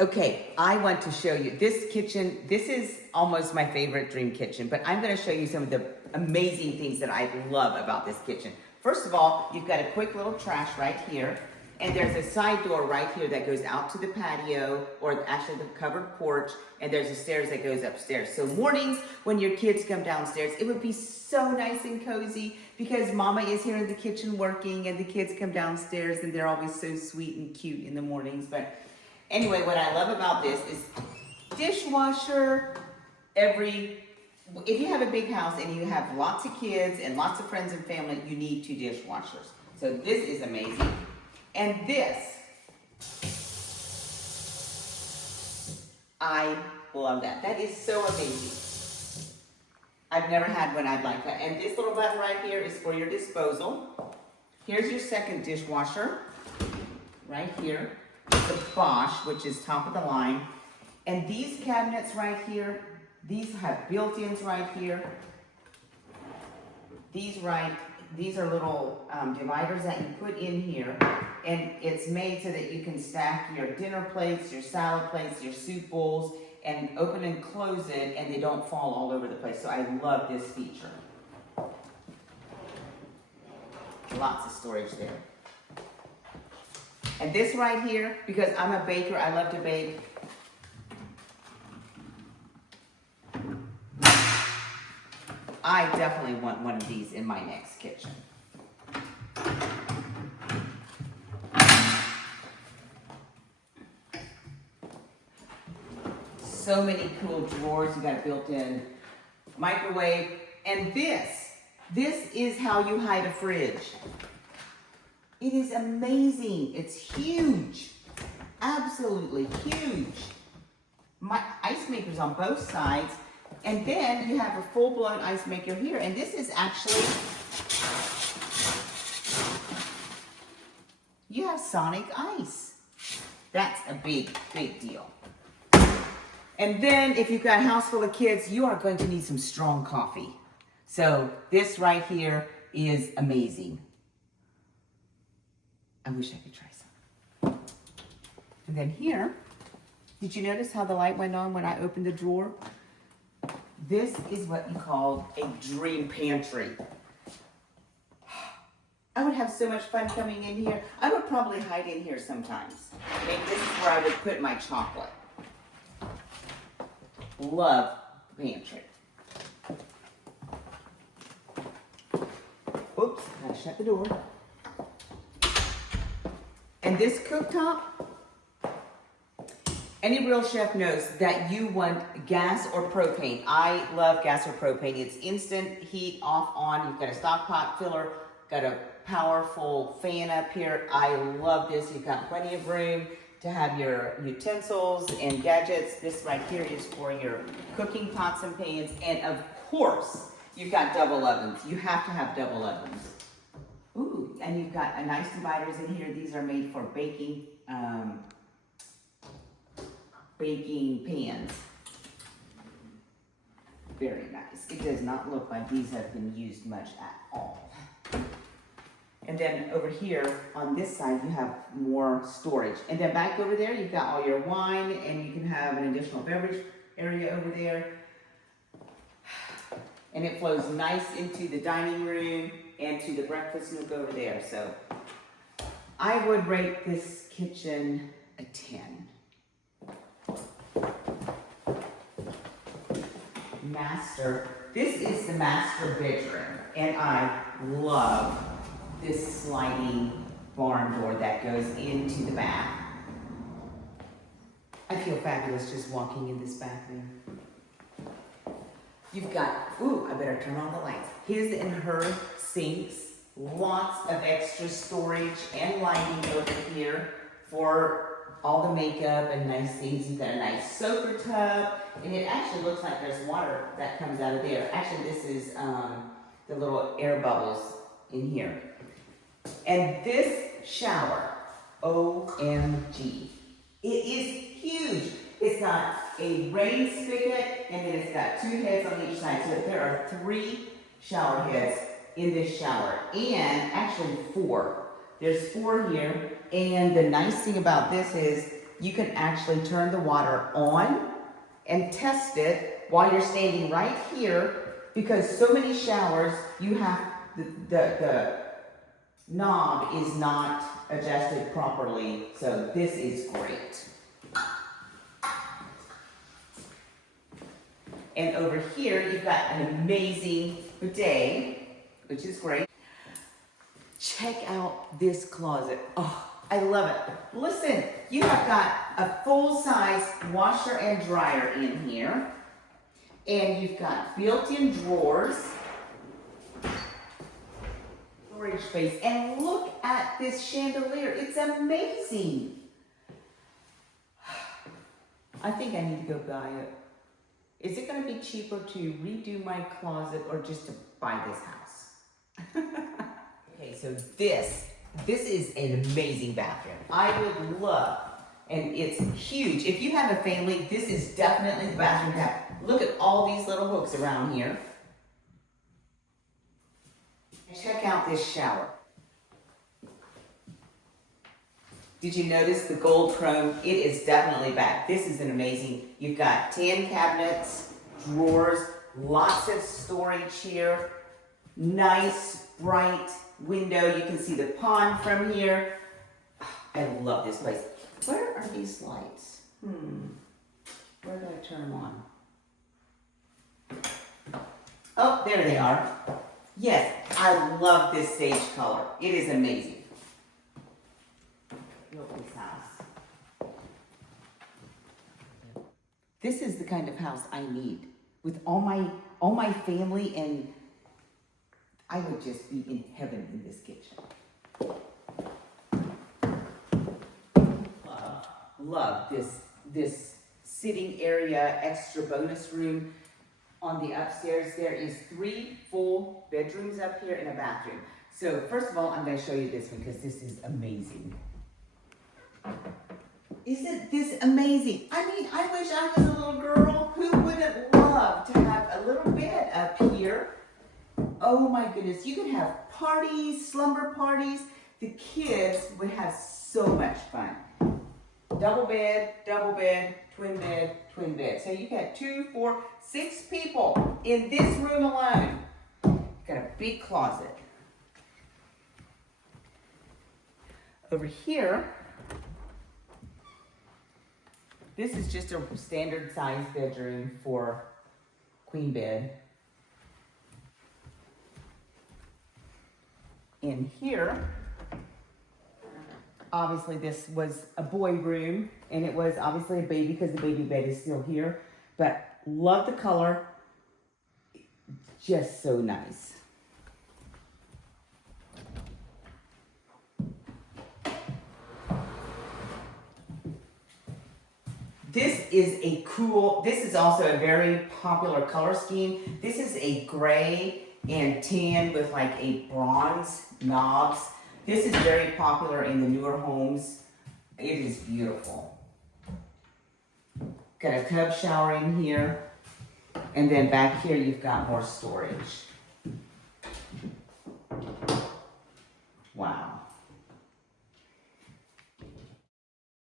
Okay, I want to show you this kitchen. This is almost my favorite dream kitchen, but I'm gonna show you some of the amazing things that I love about this kitchen. First of all, you've got a quick little trash right here, and there's a side door right here that goes out to the patio, or actually the covered porch, and there's a stairs that goes upstairs. So mornings when your kids come downstairs, it would be so nice and cozy because mama is here in the kitchen working and the kids come downstairs and they're always so sweet and cute in the mornings. But anyway, what I love about this is dishwasher if you have a big house and you have lots of kids and lots of friends and family, you need 2 dishwashers. So this is amazing. And this, I love that. That is so amazing. I've never had one I'd like that. And this little button right here is for your disposal. Here's your second dishwasher, right here. The Bosch, which is top of the line. And these cabinets right here, these have built-ins right here. These are little dividers that you put in here, and it's made so that you can stack your dinner plates, your salad plates, your soup bowls, and open and close it, and they don't fall all over the place. So I love this feature. Lots of storage there. And this right here, because I'm a baker, I love to bake. I definitely want one of these in my next kitchen. So many cool drawers. You got a built-in microwave. And this is how you hide a fridge. It is amazing. It's huge. Absolutely huge. My ice maker's on both sides. And then you have a full-blown ice maker here. And this is actually, you have sonic ice. That's a big, big deal. And then if you've got a house full of kids, you are going to need some strong coffee. So this right here is amazing. I wish I could try some. And then here, did you notice how the light went on when I opened the drawer? This is what you call a dream pantry. I would have so much fun coming in here. I would probably hide in here sometimes. Maybe this is where I would put my chocolate. Love the pantry. Oops, gotta shut the door. And this cooktop, any real chef knows that you want gas or propane. I love gas or propane. It's instant heat, off, on. You've got a stock pot filler, got a powerful fan up here. I love this. You've got plenty of room to have your utensils and gadgets. This right here is for your cooking pots and pans. And of course, you've got double ovens. You have to have double ovens. Ooh, and you've got a nice dividers in here. These are made for baking pans. Very nice. It does not look like these have been used much at all. And then over here on this side, you have more storage. And then back over there, you've got all your wine, and you can have an additional beverage area over there. And it flows nice into the dining room and to the breakfast nook over there. So I would rate this kitchen a 10. Master. This is the master bedroom, and I love this sliding barn door that goes into the bath. I feel fabulous just walking in this bathroom. You've got, ooh, I better turn on the lights. His and her sinks, lots of extra storage and lighting over here for all the makeup and nice things. You've got a nice soaker tub, and it actually looks like there's water that comes out of there. Actually, this is the little air bubbles in here. And this shower, OMG, it is huge. It's got a rain spigot, and then it's got 2 heads on each side. So there are 3 shower heads in this shower, and actually 4. There's 4 here, and the nice thing about this is you can actually turn the water on and test it while you're standing right here, because so many showers, you have, the knob is not adjusted properly, so this is great. And over here, you've got an amazing bidet, which is great. Check out this closet. Oh, I love it. Listen, you have got a full-size washer and dryer in here. And you've got built-in drawers, storage space, and look at this chandelier. It's amazing. I think I need to go buy it. Is it going to be cheaper to redo my closet or just to buy this house? Okay, so this is an amazing bathroom. I would love, and it's huge. If you have a family, this is definitely the bathroom to have. Look at all these little hooks around here. Check out this shower. Did you notice the gold chrome? It is definitely back. This is an amazing. You've got tan cabinets, drawers, lots of storage here. Nice, bright window. You can see the pond from here. I love this place. Where are these lights? Where do I turn them on? Oh, there they are. Yes, I love this sage color. It is amazing. Built this house. This is the kind of house I need. With all my family, and I would just be in heaven in this kitchen. Love this sitting area, extra bonus room. On the upstairs, there is 3 full bedrooms up here and a bathroom. So first of all, I'm going to show you this one because this is amazing. Isn't this amazing? I mean, I wish I was a little girl. Who wouldn't love to have a little bed up here? Oh my goodness, you could have parties, slumber parties. The kids would have so much fun. Double bed, twin bed, twin bed. So you got 2, 4, 6 people in this room alone. Got a big closet. Over here, this is just a standard size bedroom for queen bed. In here, obviously this was a boy room, and it was obviously a baby because the baby bed is still here, but love the color, just so nice. This is also a very popular color scheme. This is a gray and tan with like a bronze knobs. This is very popular in the newer homes. It is beautiful. Got a tub shower in here. And then back here you've got more storage. Wow.